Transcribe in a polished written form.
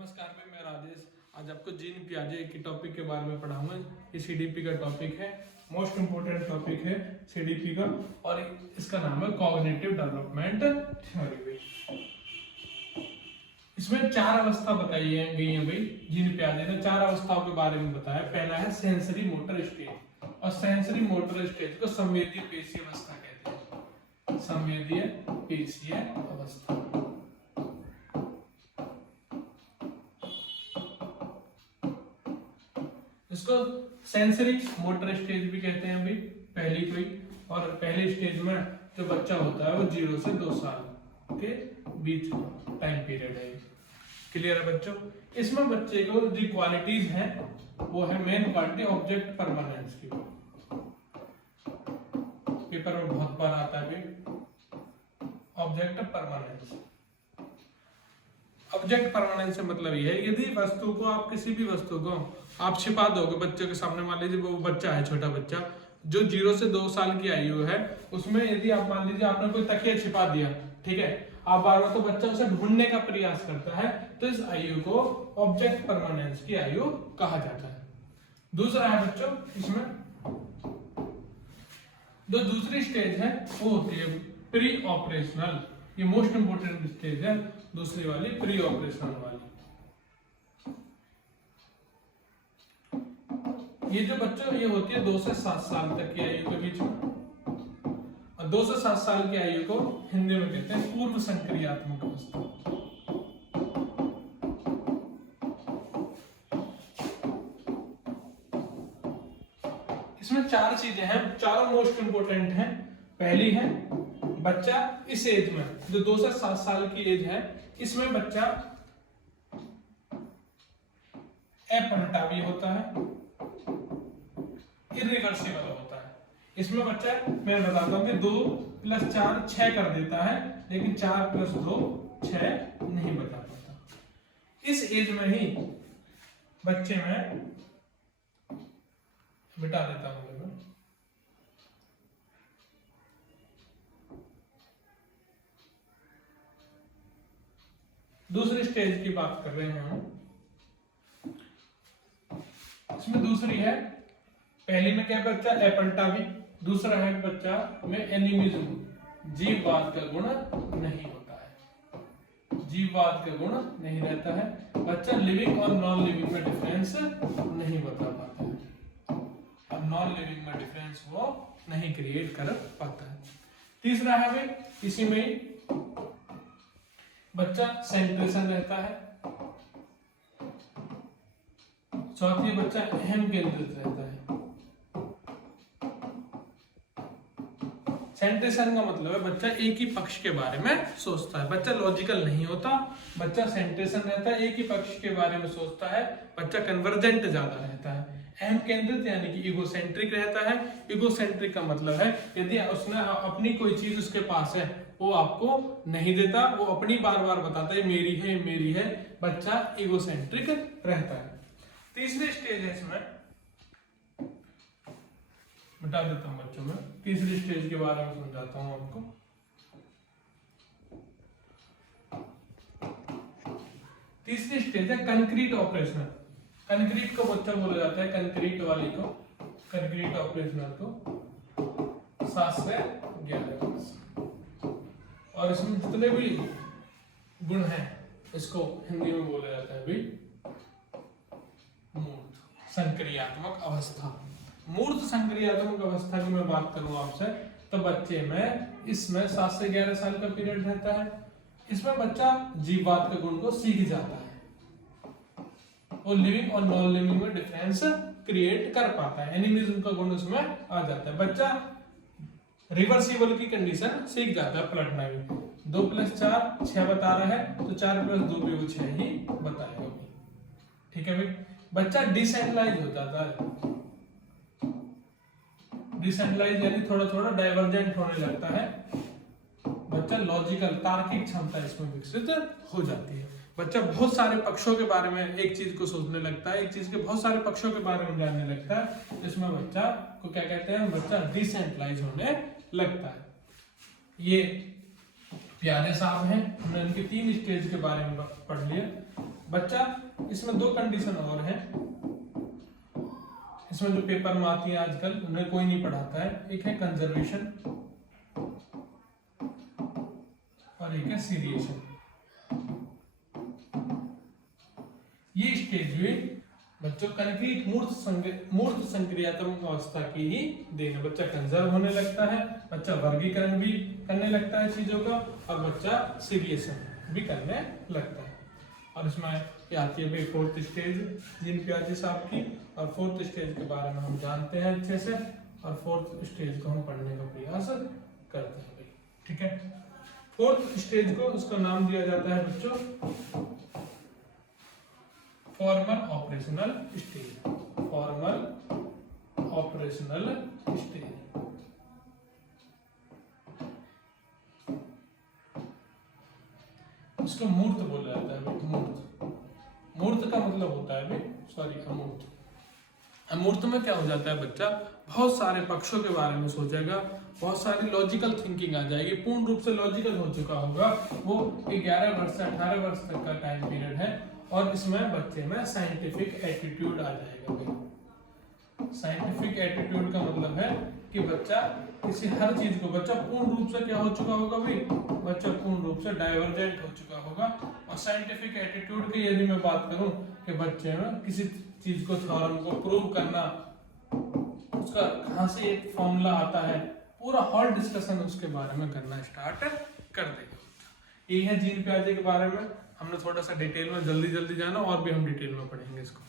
नमस्कार भाई, मैं राजेश। आज आपको जीन पियाजे की टॉपिक के बारे में पढ़ाऊंगा। ये सीडीपी का टॉपिक है, मोस्ट इम्पोर्टेंट टॉपिक है सीडीपी का, और इसका नाम है कॉग्निटिव डेवलपमेंट थ्योरी। इसमें चार अवस्था बताई गई है भाई। जीन पियाजे ने चार अवस्थाओं के बारे में बताया। पहला है सेंसरी मोटर स्टेज, और सेंसरी मोटर स्टेज को संवेदीय पेशीय अवस्था कहते हैं। संवेदीय पेशीय अवस्था। इसको सेंसरी मोटर स्टेज भी कहते हैं भाई, पहली कोई। और पहले स्टेज में जो बच्चा होता है वो 0 से 2 साल के बीच टाइम पीरियड है। क्लियर है बच्चों? इसमें बच्चे को जो क्वालिटीज हैं वो है मेन क्वालिटी ऑब्जेक्ट परमानेंस की। पेपर में बहुत बार आता है भाई ऑब्जेक्ट परमानेंस। ऑब्जेक्ट परमानेंस से मतलब ये है, यदि वस्तु को आप किसी भी वस्तु को आप छिपा दोगे बच्चे के सामने, मान लीजिए वो बच्चा है, छोटा बच्चा जो 0 से 2 साल की आयु है, उसमें यदि आप मान लीजिए आपने कोई तकिया छिपा दिया, ठीक है, आप बार बार तो बच्चा उसे ढूंढने का प्रयास करता है, तो इस आयु को ऑब्जेक्ट परमानेंस की आयु कहा जाता है। दूसरा है बच्चों, इसमें जो दूसरी स्टेज है वो होती है प्री ऑपरेशनल। ये मोस्ट इंपोर्टेंट स्टेज है, दूसरी वाली प्री ऑपरेशनल वाली। ये जो बच्चों ये होती है 2 से 7 साल तक की आयु के बीच में, और 2 से 7 साल की आयु को हिंदी में कहते हैं पूर्व संक्रियात्मक अवस्था। इसमें 4 चीजें हैं, चारों मोस्ट इंपोर्टेंट हैं। पहली है बच्चा इस एज में जो 2 से 7 साल की एज है, इसमें बच्चा अपलटावी होता है, इरिवर्सिबल होता है। इसमें बच्चा, मैं बताता हूं कि 2 + 4 6 कर देता है, लेकिन 4 + 2 6 नहीं बता पाता। इस एज में ही बच्चे में मिटा देता हूं मैं। दूसरी स्टेज की बात कर रहे हैं हम। इसमें दूसरी है, पहली में क्या बच्चा अपलटावी, दूसरा है बच्चा में एनिमिज्म, जीववाद का गुण नहीं होता है, जीववाद का गुण नहीं रहता है। बच्चा लिविंग और नॉन लिविंग में डिफरेंस नहीं बता पाता है, और नॉन लिविंग में डिफरेंस वो नहीं क्रिएट कर पाता है। तीसरा है भाई, इसी में ही बच्चा सेंट्रेशन रहता है। चौथी, बच्चा अहम केंद्रित रहता है। सेंट्रेशन का मतलब है बच्चा एक ही पक्ष के बारे में सोचता है, बच्चा लॉजिकल नहीं होता। बच्चा सेंट्रेशन रहता है, एक ही पक्ष के बारे में सोचता है, बच्चा कन्वर्जेंट ज्यादा रहता है। अहम केंद्रित यानी कि इगोसेंट्रिक रहता है। इगोसेंट्रिक का मतलब है यदि उसने अपनी कोई चीज उसके पास है वो आपको नहीं देता, वो अपनी बार बार बताता है मेरी है मेरी है, बच्चा इगोसेंट्रिक रहता है। तीसरी स्टेज है, इसमें बता देता हूं बच्चों में, तीसरी स्टेज के बारे में समझाता हूं आपको। तीसरी स्टेज है कंक्रीट ऑपरेशनल। कंक्रीट को बच्चा बोला जाता है, कंक्रीट वाली को, कंक्रीट ऑपरेशनल को 7 से 11 वर्ष। और इसमें जितने भी गुण हैं इसको हिंदी में बोला जाता है भाई मूर्त संक्रियात्मक अवस्था। मूर्त संक्रियात्मक अवस्था की मैं बात करूं आपसे, तो बच्चे में इसमें 7 से 11 साल का पीरियड रहता है। इसमें बच्चा जीववाद के गुण को सीख जाता है, और लिविंग और नॉन लिविंग में डिफरेंस क्रिएट कर पाता है। एनिमिज्म का गुण उसमें आ जाता है। बच्चा रिवर्सिबल की कंडीशन सीख जाता है, पलटना भी। 2 + 4 6 बता रहा है, तो 4 + 2 भी वो 6 ही बताएगा। ठीक है भाई। बच्चा डिसेंट्रलाइज हो जाता है। डिसेंट्रलाइज यानी थोड़ा थोड़ा डाइवर्जेंट होने लगता है। बच्चा लॉजिकल, तार्किक क्षमता इसमें विकसित हो जाती है। बच्चा बहुत सारे पक्षों के बारे में एक चीज को सोचने लगता है, एक चीज के बहुत सारे पक्षों के बारे में जानने लगता है। इसमें बच्चा को क्या कहते हैं, बच्चा डिसेंट्रलाइज होने लगता है। ये प्यारे साहब हैं, हमने इनके 3 स्टेज के बारे में पढ़ लिया। बच्चा इसमें दो कंडीशन और है, इसमें जो पेपर में आती है आजकल, उन्हें कोई नहीं पढ़ाता है। एक है कंजर्वेशन और एक है सीरिएशन। ये स्टेज हुई बच्चों कंक्रीट मूर्त संक्रियात्मक अवस्था की ही देन है। बच्चा कंजर्व होने लगता है, बच्चा वर्गीकरण भी करने लगता है चीजों का, और बच्चा सीरिएशन भी करने लगता है। और इसमें क्या आती है भाई फोर्थ स्टेज जीन पियाजे साहब की, और फोर्थ स्टेज के बारे में हम जानते हैं अच्छे से, और फोर्थ स्टेज को हम पढ़ने का प्रयास करते हैं भाई। ठीक है, फोर्थ स्टेज को उसका नाम दिया जाता है बच्चों formal operational stage. Formal operational stage. उसको मूर्त बोला जाता है भाई, मूर्त। मूर्त का मतलब होता है भाई, सॉरी अमूर्त। अमूर्त में क्या हो जाता है, बच्चा बहुत सारे पक्षों के बारे में सोचेगा, बहुत सारी लॉजिकल थिंकिंग आ जाएगी, पूर्ण रूप से लॉजिकल हो चुका होगा। वो 11 वर्ष से 18 वर्ष तक का टाइम पीरियड है, और इसमें बच्चे में साइंटिफिक एटीट्यूड आ जाएगा भाई। साइंटिफिक एटीट्यूड का मतलब है कि बच्चा किसी हर चीज को, बच्चा पूर्ण रूप से क्या हो चुका होगा भाई, बच्चा पूर्ण रूप से डाइवर्जेंट हो चुका होगा। और साइंटिफिक एटीट्यूड की यदि मैं बात करूं कि बच्चे में किसी चीज को, थ्योरम को प्रूव करना, उसका कहां से एक फॉर्मूला आता है, पूरा हॉल डिस्कशन उसके बारे में करना स्टार्ट कर देगा। यही है जीन पियाजे के बारे में। हमने थोड़ा सा डिटेल में जल्दी जाना, और भी हम डिटेल में पढ़ेंगे इसको।